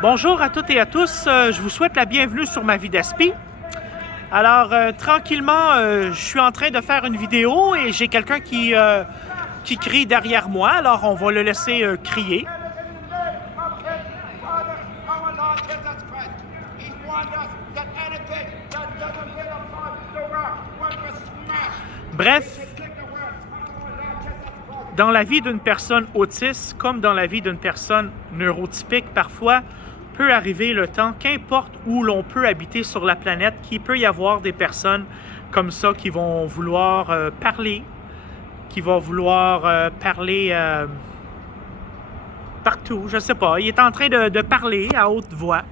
Bonjour à toutes et à tous, je vous souhaite la bienvenue sur ma vie d'aspi. Alors, tranquillement, je suis en train de faire une vidéo et j'ai quelqu'un qui crie derrière moi, alors on va le laisser crier. Bref, dans la vie d'une personne autiste, comme dans la vie d'une personne neurotypique, parfois peut arriver le temps, qu'importe où l'on peut habiter sur la planète, qu'il peut y avoir des personnes comme ça qui vont vouloir parler, qui vont vouloir parler partout, je ne sais pas. Il est en train de parler à haute voix.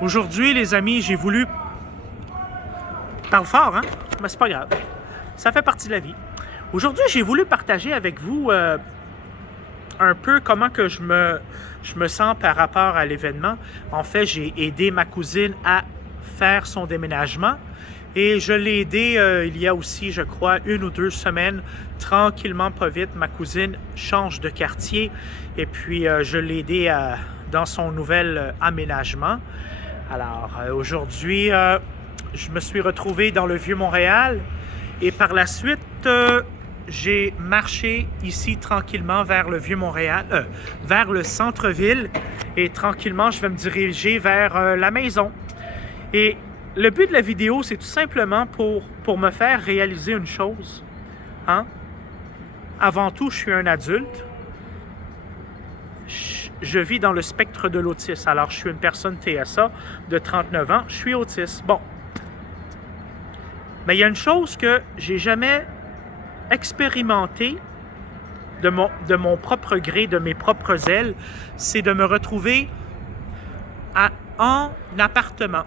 Aujourd'hui, les amis, j'ai voulu... Parle fort, hein? Mais c'est pas grave. Ça fait partie de la vie. Aujourd'hui, j'ai voulu partager avec vous un peu comment que je me sens par rapport à l'événement. En fait, j'ai aidé ma cousine à faire son déménagement et je l'ai aidé il y a aussi, je crois, 1 ou 2 semaines. Tranquillement, pas vite, ma cousine change de quartier et puis je l'ai aidé dans son nouvel aménagement. Alors, aujourd'hui, je me suis retrouvé dans le Vieux-Montréal et par la suite, j'ai marché ici tranquillement vers le Vieux-Montréal, vers le centre-ville et tranquillement, je vais me diriger vers la maison. Et le but de la vidéo, c'est tout simplement pour me faire réaliser une chose. Hein? Avant tout, je suis un adulte. Je vis dans le spectre de l'autisme. Alors, je suis une personne TSA de 39 ans. Je suis autiste. Bon. Mais il y a une chose que j'ai jamais expérimenté de mon propre gré, de mes propres ailes, c'est de me retrouver en appartement.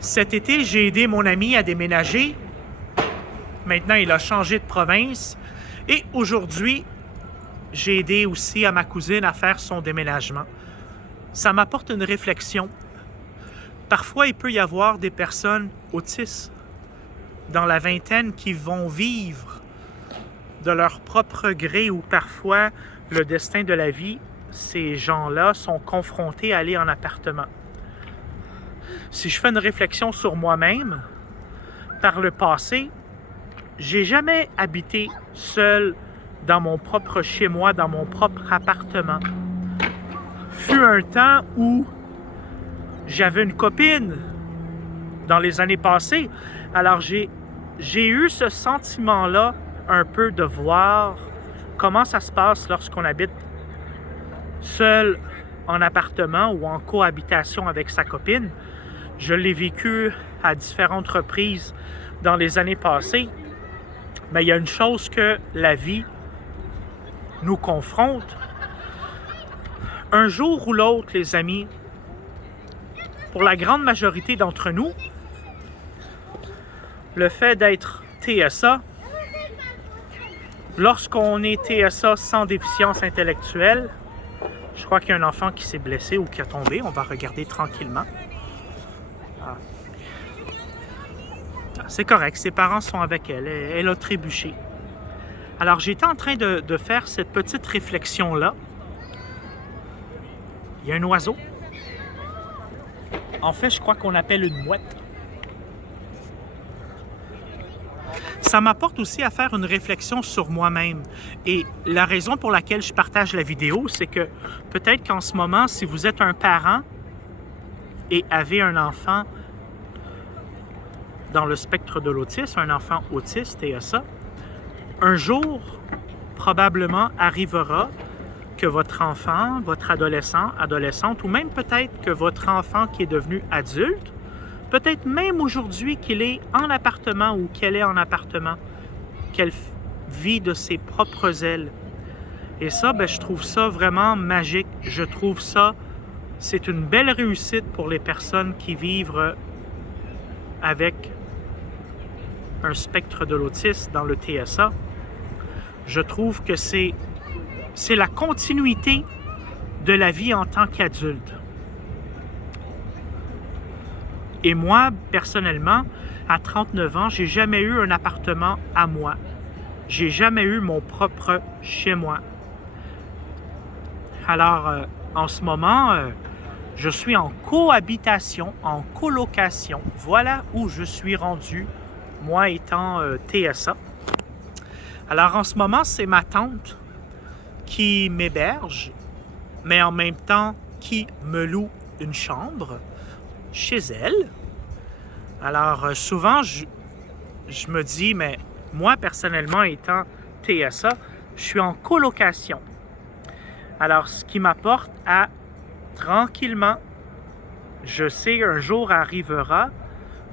Cet été, j'ai aidé mon ami à déménager. Maintenant, il a changé de province. Et aujourd'hui, j'ai aidé aussi à ma cousine à faire son déménagement. Ça m'apporte une réflexion. Parfois, il peut y avoir des personnes autistes dans la vingtaine qui vont vivre de leur propre gré ou parfois le destin de la vie, ces gens-là sont confrontés à aller en appartement. Si je fais une réflexion sur moi-même, par le passé, j'ai jamais habité seul dans mon propre chez-moi, dans mon propre appartement. Fut un temps où j'avais une copine dans les années passées. Alors, j'ai eu ce sentiment-là un peu de voir comment ça se passe lorsqu'on habite seul en appartement ou en cohabitation avec sa copine. Je l'ai vécu à différentes reprises dans les années passées. Mais il y a une chose que la vie nous confronte. Un jour ou l'autre, les amis, pour la grande majorité d'entre nous, le fait d'être TSA, lorsqu'on est TSA sans déficience intellectuelle, je crois qu'il y a un enfant qui s'est blessé ou qui a tombé, on va regarder tranquillement. Ah. C'est correct, ses parents sont avec elle, elle a trébuché. Alors j'étais en train de faire cette petite réflexion-là. Il y a un oiseau. En fait, je crois qu'on appelle une mouette. Ça m'apporte aussi à faire une réflexion sur moi-même. Et la raison pour laquelle je partage la vidéo, c'est que peut-être qu'en ce moment, si vous êtes un parent et avez un enfant dans le spectre de l'autisme, un enfant autiste et ça, un jour, probablement, arrivera que votre enfant, votre adolescent, adolescente, ou même peut-être que votre enfant qui est devenu adulte, peut-être même aujourd'hui qu'il est en appartement ou qu'elle est en appartement, qu'elle vit de ses propres ailes. Et ça, je trouve ça vraiment magique. Je trouve ça, c'est une belle réussite pour les personnes qui vivent avec un spectre de l'autisme dans le TSA. Je trouve que c'est la continuité de la vie en tant qu'adulte. Et moi, personnellement, à 39 ans, j'ai jamais eu un appartement à moi. j'ai jamais eu mon propre chez moi. Alors, en ce moment, je suis en cohabitation, en colocation. Voilà où je suis rendu, moi étant TSA. Alors, en ce moment, c'est ma tante qui m'héberge, mais en même temps qui me loue une chambre chez elle. Alors, souvent, je me dis, mais moi, personnellement, étant TSA, je suis en colocation. Alors, ce qui m'apporte à, tranquillement, je sais un jour arrivera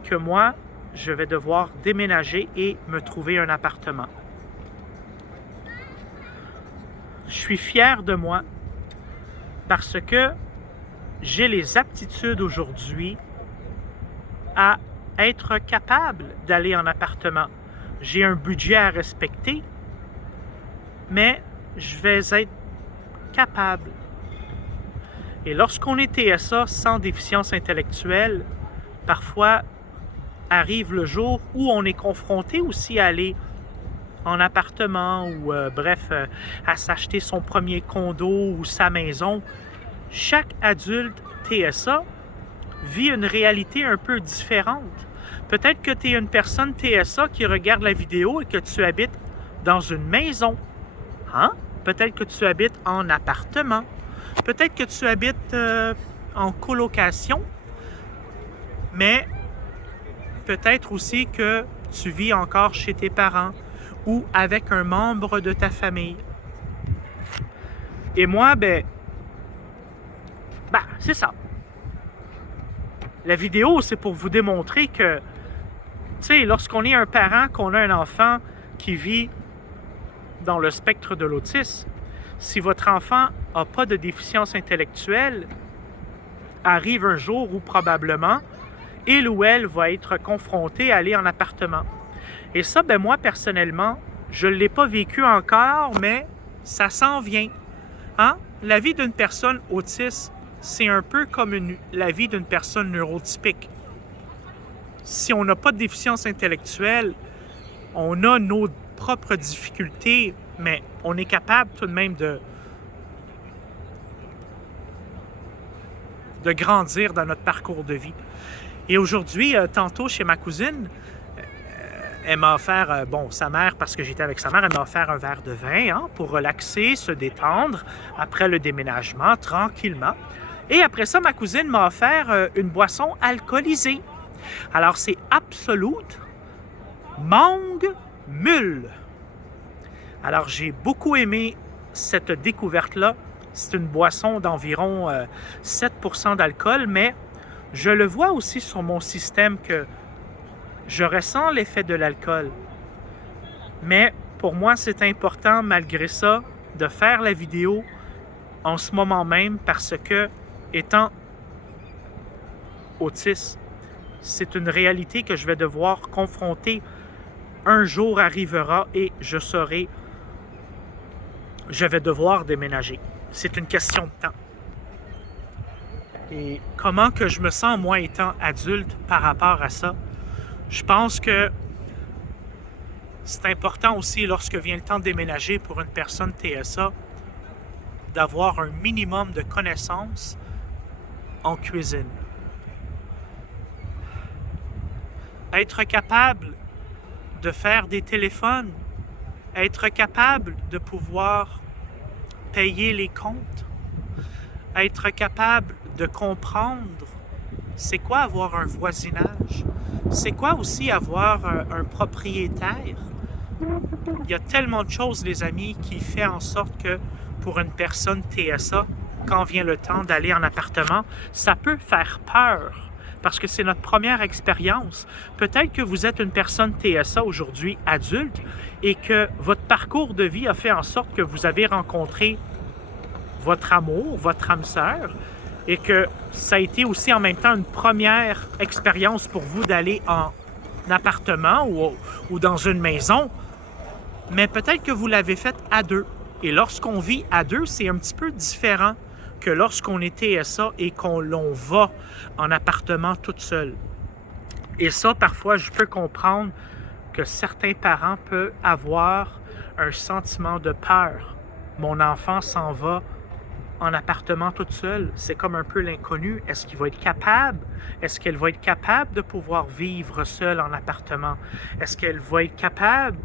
que moi, je vais devoir déménager et me trouver un appartement. Je suis fier de moi parce que j'ai les aptitudes aujourd'hui à être capable d'aller en appartement. J'ai un budget à respecter, mais je vais être capable. Et lorsqu'on est TSA sans déficience intellectuelle, parfois arrive le jour où on est confronté aussi à aller en appartement ou à s'acheter son premier condo ou sa maison. Chaque adulte TSA vit une réalité un peu différente. Peut-être que tu es une personne TSA qui regarde la vidéo et que tu habites dans une maison. Hein? Peut-être que tu habites en appartement. Peut-être que tu habites en colocation. Mais peut-être aussi que tu vis encore chez tes parents ou avec un membre de ta famille. Et moi, c'est ça. La vidéo, c'est pour vous démontrer que, tu sais, lorsqu'on est un parent, qu'on a un enfant qui vit dans le spectre de l'autisme, si votre enfant n'a pas de déficience intellectuelle, arrive un jour où probablement, il ou elle va être confronté à aller en appartement. Et ça, moi, personnellement, je ne l'ai pas vécu encore, mais ça s'en vient. Hein? La vie d'une personne autiste, c'est un peu comme la vie d'une personne neurotypique. Si on n'a pas de déficience intellectuelle, on a nos propres difficultés, mais on est capable tout de même de grandir dans notre parcours de vie. Et aujourd'hui, tantôt, chez ma cousine, elle m'a offert, sa mère, parce que j'étais avec sa mère, elle m'a offert un verre de vin pour relaxer, se détendre après le déménagement, tranquillement. Et après ça, ma cousine m'a offert une boisson alcoolisée. Alors, c'est Absolute Mangue Mule. Alors, j'ai beaucoup aimé cette découverte-là. C'est une boisson d'environ 7% d'alcool, mais je le vois aussi sur mon système que je ressens l'effet de l'alcool. Mais pour moi, c'est important, malgré ça, de faire la vidéo en ce moment même parce que, étant autiste, c'est une réalité que je vais devoir confronter. Un jour arrivera et je vais devoir déménager. C'est une question de temps. Et comment que je me sens, moi, étant adulte par rapport à ça? Je pense que c'est important aussi, lorsque vient le temps de déménager pour une personne TSA, d'avoir un minimum de connaissances en cuisine. Être capable de faire des téléphones, être capable de pouvoir payer les comptes, être capable de comprendre c'est quoi avoir un voisinage, c'est quoi aussi avoir un propriétaire. Il y a tellement de choses, les amis, qui fait en sorte que pour une personne TSA, quand vient le temps d'aller en appartement, ça peut faire peur parce que c'est notre première expérience. Peut-être que vous êtes une personne TSA aujourd'hui adulte et que votre parcours de vie a fait en sorte que vous avez rencontré votre amour, votre âme sœur, et que ça a été aussi en même temps une première expérience pour vous d'aller en appartement ou dans une maison. Mais peut-être que vous l'avez fait à deux. Et lorsqu'on vit à deux, c'est un petit peu différent que lorsqu'on est TSA et l'on va en appartement toute seule. Et ça, parfois, je peux comprendre que certains parents peuvent avoir un sentiment de peur. Mon enfant s'en va en appartement toute seule. C'est comme un peu l'inconnu. Est-ce qu'il va être capable? Est-ce qu'elle va être capable de pouvoir vivre seule en appartement? Est-ce qu'elle va être capable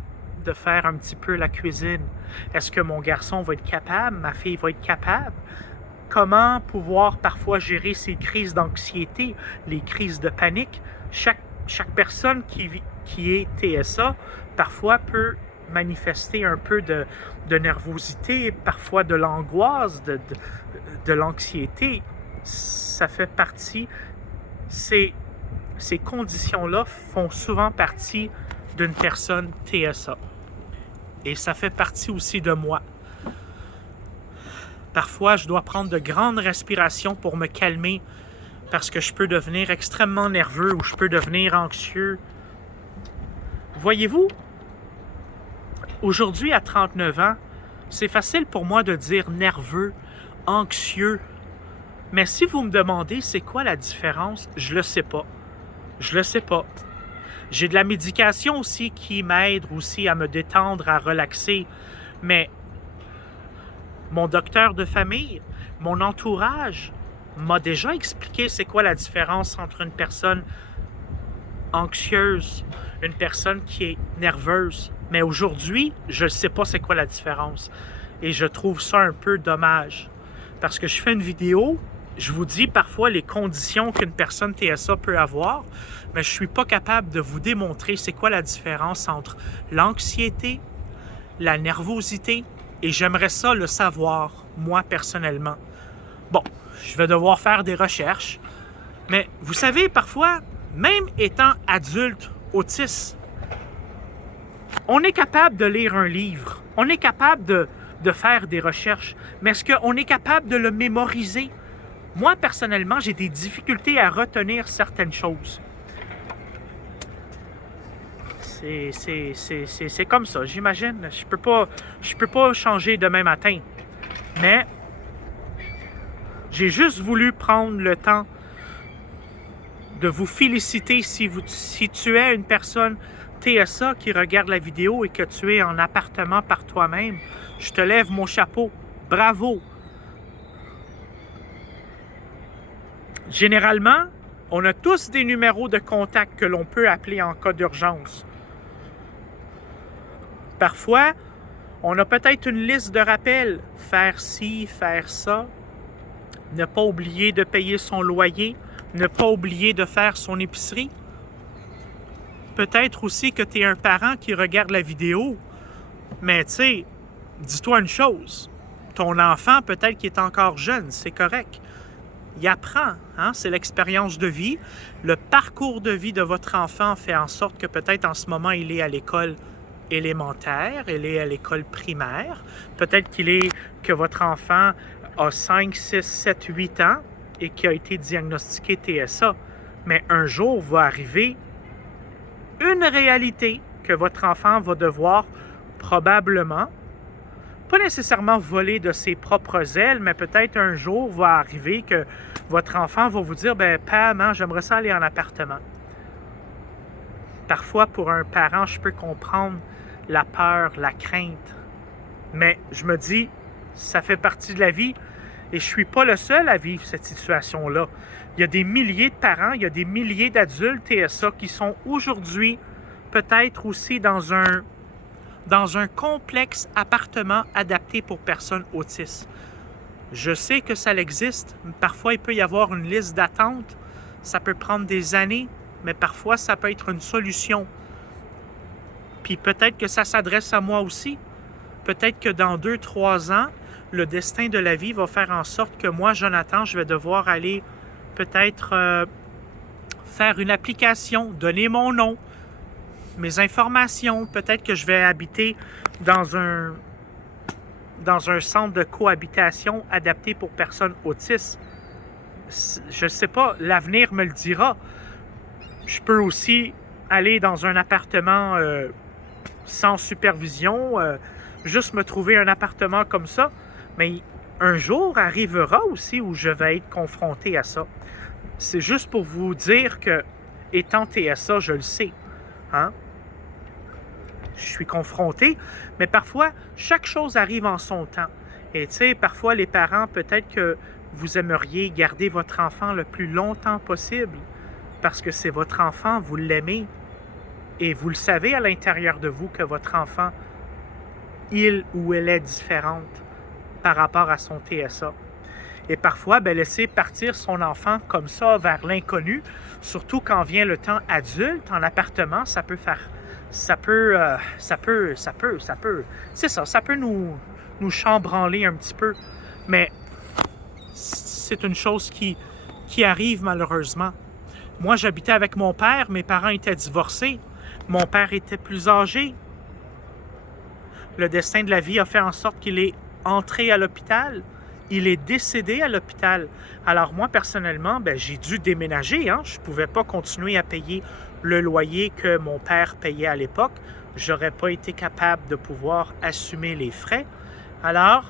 de faire un petit peu la cuisine? Est-ce que mon garçon va être capable? Ma fille va être capable? Comment pouvoir parfois gérer ces crises d'anxiété, les crises de panique? Chaque personne qui est TSA, parfois peut manifester un peu de nervosité, parfois de l'angoisse, de l'anxiété. Ça fait partie, ces conditions-là font souvent partie d'une personne TSA. Et ça fait partie aussi de moi. Parfois, je dois prendre de grandes respirations pour me calmer parce que je peux devenir extrêmement nerveux ou je peux devenir anxieux. Voyez-vous, aujourd'hui, à 39 ans, c'est facile pour moi de dire nerveux, anxieux. Mais si vous me demandez c'est quoi la différence, je le sais pas. Je le sais pas. J'ai de la médication aussi qui m'aide aussi à me détendre, à relaxer. Mais mon docteur de famille, mon entourage m'a déjà expliqué c'est quoi la différence entre une personne anxieuse, une personne qui est nerveuse. Mais aujourd'hui, je ne sais pas c'est quoi la différence. Et je trouve ça un peu dommage. Parce que je fais une vidéo, je vous dis parfois les conditions qu'une personne TSA peut avoir, mais je ne suis pas capable de vous démontrer c'est quoi la différence entre l'anxiété, la nervosité, et j'aimerais ça le savoir, moi, personnellement. Bon, je vais devoir faire des recherches, mais vous savez, parfois, même étant adulte autiste, on est capable de lire un livre, on est capable de faire des recherches, mais est-ce qu'on est capable de le mémoriser? Moi, personnellement, j'ai des difficultés à retenir certaines choses. C'est comme ça, j'imagine. Je peux pas changer demain matin. Mais j'ai juste voulu prendre le temps de vous féliciter si tu es une personne TSA qui regarde la vidéo et que tu es en appartement par toi-même. Je te lève mon chapeau. Bravo! Généralement, on a tous des numéros de contact que l'on peut appeler en cas d'urgence. Parfois, on a peut-être une liste de rappels. Faire ci, faire ça. Ne pas oublier de payer son loyer. Ne pas oublier de faire son épicerie. Peut-être aussi que tu es un parent qui regarde la vidéo. Mais tu sais, dis-toi une chose. Ton enfant, peut-être qu'il est encore jeune, c'est correct. Il apprend, hein? C'est l'expérience de vie. Le parcours de vie de votre enfant fait en sorte que peut-être en ce moment, il est à l'école élémentaire, il est à l'école primaire. Peut-être que votre enfant a 5, 6, 7, 8 ans et qui a été diagnostiqué TSA. Mais un jour va arriver une réalité que votre enfant va devoir probablement, pas nécessairement voler de ses propres ailes, mais peut-être un jour va arriver que votre enfant va vous dire « Ben, père, maman, j'aimerais ça aller en appartement. » Parfois, pour un parent, je peux comprendre la peur, la crainte. Mais je me dis, ça fait partie de la vie et je ne suis pas le seul à vivre cette situation-là. Il y a des milliers de parents, il y a des milliers d'adultes TSA qui sont aujourd'hui peut-être aussi dans un complexe appartement adapté pour personnes autistes. Je sais que ça existe. Parfois, il peut y avoir une liste d'attente. Ça peut prendre des années, mais parfois, ça peut être une solution. Puis peut-être que ça s'adresse à moi aussi. Peut-être que dans 2-3 ans, le destin de la vie va faire en sorte que moi, Jonathan, je vais devoir aller peut-être faire une application, donner mon nom, mes informations. Peut-être que je vais habiter dans un centre de cohabitation adapté pour personnes autistes. Je ne sais pas, l'avenir me le dira. Je peux aussi aller dans un appartement sans supervision, juste me trouver un appartement comme ça. Mais un jour arrivera aussi où je vais être confronté à ça. C'est juste pour vous dire que, étant TSA, je le sais. Hein? je suis confronté, mais parfois, chaque chose arrive en son temps. Et tu sais, parfois, les parents, peut-être que vous aimeriez garder votre enfant le plus longtemps possible parce que c'est votre enfant, vous l'aimez et vous le savez à l'intérieur de vous que votre enfant, il ou elle est différente par rapport à son TSA. Et parfois, laisser partir son enfant comme ça vers l'inconnu, surtout quand vient le temps adulte en appartement, ça peut nous chambranler un petit peu. Mais c'est une chose qui arrive malheureusement. Moi, j'habitais avec mon père, mes parents étaient divorcés, mon père était plus âgé. Le destin de la vie a fait en sorte qu'il est entré à l'hôpital. Il est décédé à l'hôpital. Alors moi, personnellement, j'ai dû déménager. Je ne pouvais pas continuer à payer le loyer que mon père payait à l'époque. Je n'aurais pas été capable de pouvoir assumer les frais. Alors,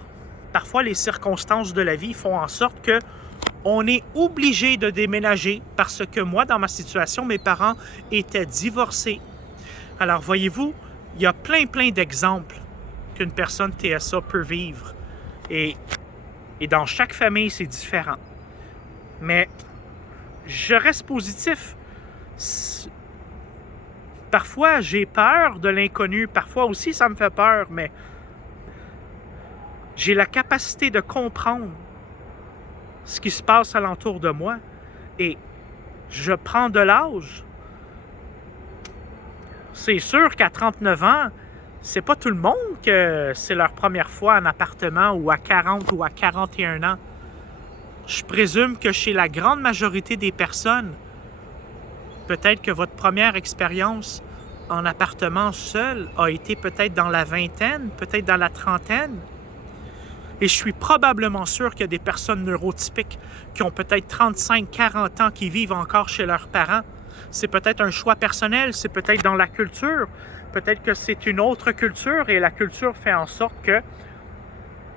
parfois, les circonstances de la vie font en sorte que on est obligé de déménager parce que moi, dans ma situation, mes parents étaient divorcés. Alors, voyez-vous, il y a plein d'exemples qu'une personne TSA peut vivre. Et dans chaque famille, c'est différent. Mais je reste positif. Parfois, j'ai peur de l'inconnu. Parfois aussi, ça me fait peur, mais j'ai la capacité de comprendre ce qui se passe alentour de moi. Et je prends de l'âge. C'est sûr qu'à 39 ans, c'est pas tout le monde que c'est leur première fois en appartement ou à 40 ou à 41 ans. Je présume que chez la grande majorité des personnes, peut-être que votre première expérience en appartement seul a été peut-être dans la vingtaine, peut-être dans la trentaine. Et je suis probablement sûr qu'il y a des personnes neurotypiques qui ont peut-être 35, 40 ans qui vivent encore chez leurs parents. C'est peut-être un choix personnel, c'est peut-être dans la culture. Peut-être que c'est une autre culture et la culture fait en sorte que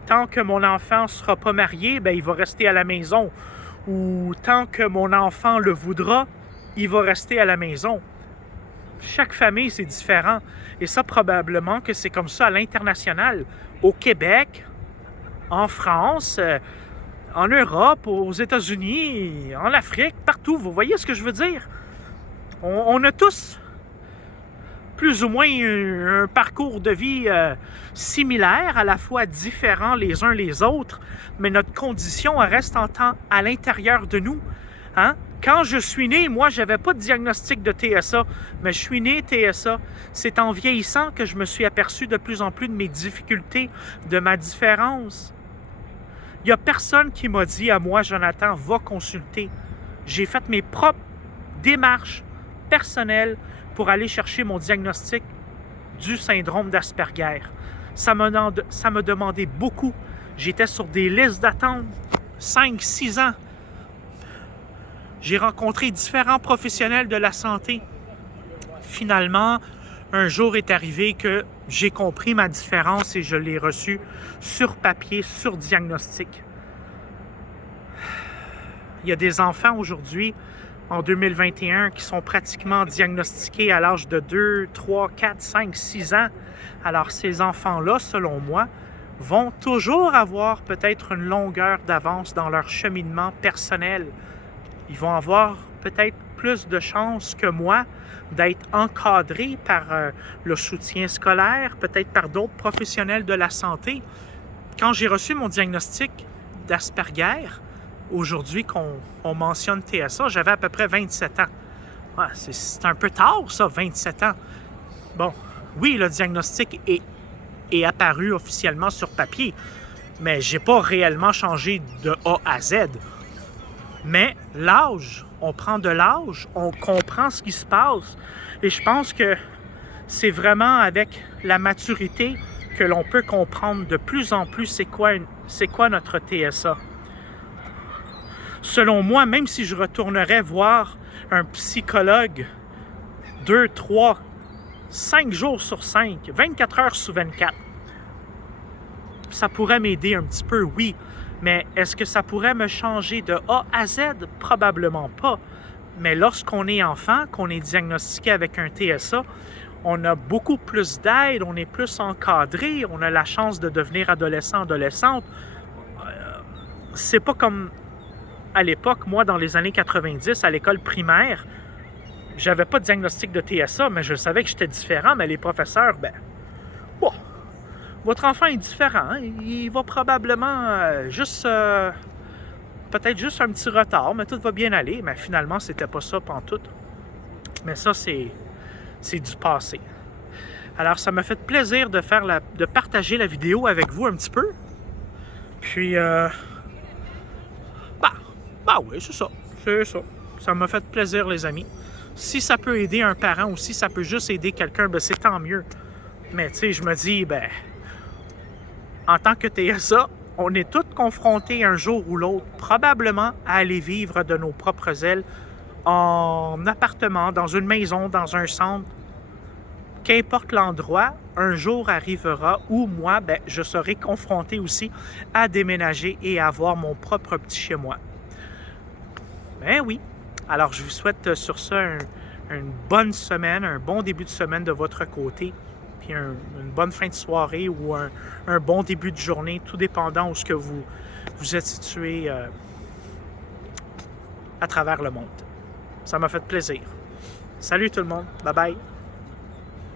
tant que mon enfant ne sera pas marié, il va rester à la maison. Ou tant que mon enfant le voudra, il va rester à la maison. Chaque famille, c'est différent. Et ça, probablement que c'est comme ça à l'international. Au Québec, en France, en Europe, aux États-Unis, en Afrique, partout. Vous voyez ce que je veux dire? On a tous plus ou moins un parcours de vie similaire, à la fois différents les uns les autres, mais notre condition reste en temps à l'intérieur de nous. Quand je suis né, moi, je n'avais pas de diagnostic de TSA, mais je suis né TSA. C'est en vieillissant que je me suis aperçu de plus en plus de mes difficultés, de ma différence. Il n'y a personne qui m'a dit à moi, Jonathan, va consulter. J'ai fait mes propres démarches personnelles pour aller chercher mon diagnostic du syndrome d'Asperger. Ça me demandait beaucoup. J'étais sur des listes d'attente 5-6 ans. J'ai rencontré différents professionnels de la santé. Finalement, un jour est arrivé que j'ai compris ma différence et je l'ai reçue sur papier, sur diagnostic. Il y a des enfants aujourd'hui, en 2021, qui sont pratiquement diagnostiqués à l'âge de 2, 3, 4, 5, 6 ans. Alors ces enfants-là, selon moi, vont toujours avoir peut-être une longueur d'avance dans leur cheminement personnel. Ils vont avoir peut-être plus de chances que moi d'être encadrés par le soutien scolaire, peut-être par d'autres professionnels de la santé. Quand j'ai reçu mon diagnostic d'Asperger, aujourd'hui qu'on mentionne TSA, j'avais à peu près 27 ans. Ouais, c'est un peu tard, ça, 27 ans. Bon, oui, le diagnostic est apparu officiellement sur papier, mais j'ai pas réellement changé de A à Z. Mais l'âge, on prend de l'âge, on comprend ce qui se passe. Et je pense que c'est vraiment avec la maturité que l'on peut comprendre de plus en plus c'est quoi notre TSA. Selon moi, même si je retournerais voir un psychologue 2, 3, 5 jours sur 5, 24 heures sur 24, ça pourrait m'aider un petit peu, oui. Mais est-ce que ça pourrait me changer de A à Z? Probablement pas. Mais lorsqu'on est enfant, qu'on est diagnostiqué avec un TSA, on a beaucoup plus d'aide, on est plus encadré, on a la chance de devenir adolescent, adolescente. C'est pas comme à l'époque, moi, dans les années 90, à l'école primaire, j'avais pas de diagnostic de TSA, mais je savais que j'étais différent, mais les professeurs, bon, votre enfant est différent, hein? Il va probablement peut-être juste un petit retard, mais tout va bien aller. Mais finalement, c'était pas ça pantoute. Mais ça, c'est du passé. Alors, ça m'a fait plaisir de partager la vidéo avec vous un petit peu. Puis, oui, c'est ça. C'est ça. Ça m'a fait plaisir, les amis. Si ça peut aider un parent ou si ça peut juste aider quelqu'un, c'est tant mieux. Mais, tu sais, je me dis, en tant que TSA, on est tous confrontés un jour ou l'autre, probablement, à aller vivre de nos propres ailes en appartement, dans une maison, dans un centre. Qu'importe l'endroit, un jour arrivera où moi, je serai confronté aussi à déménager et à avoir mon propre petit chez-moi. Ben oui. Alors, je vous souhaite sur ça une bonne semaine, un bon début de semaine de votre côté, puis une bonne fin de soirée ou un bon début de journée, tout dépendant où ce que vous êtes situé à travers le monde. Ça m'a fait plaisir. Salut tout le monde. Bye bye.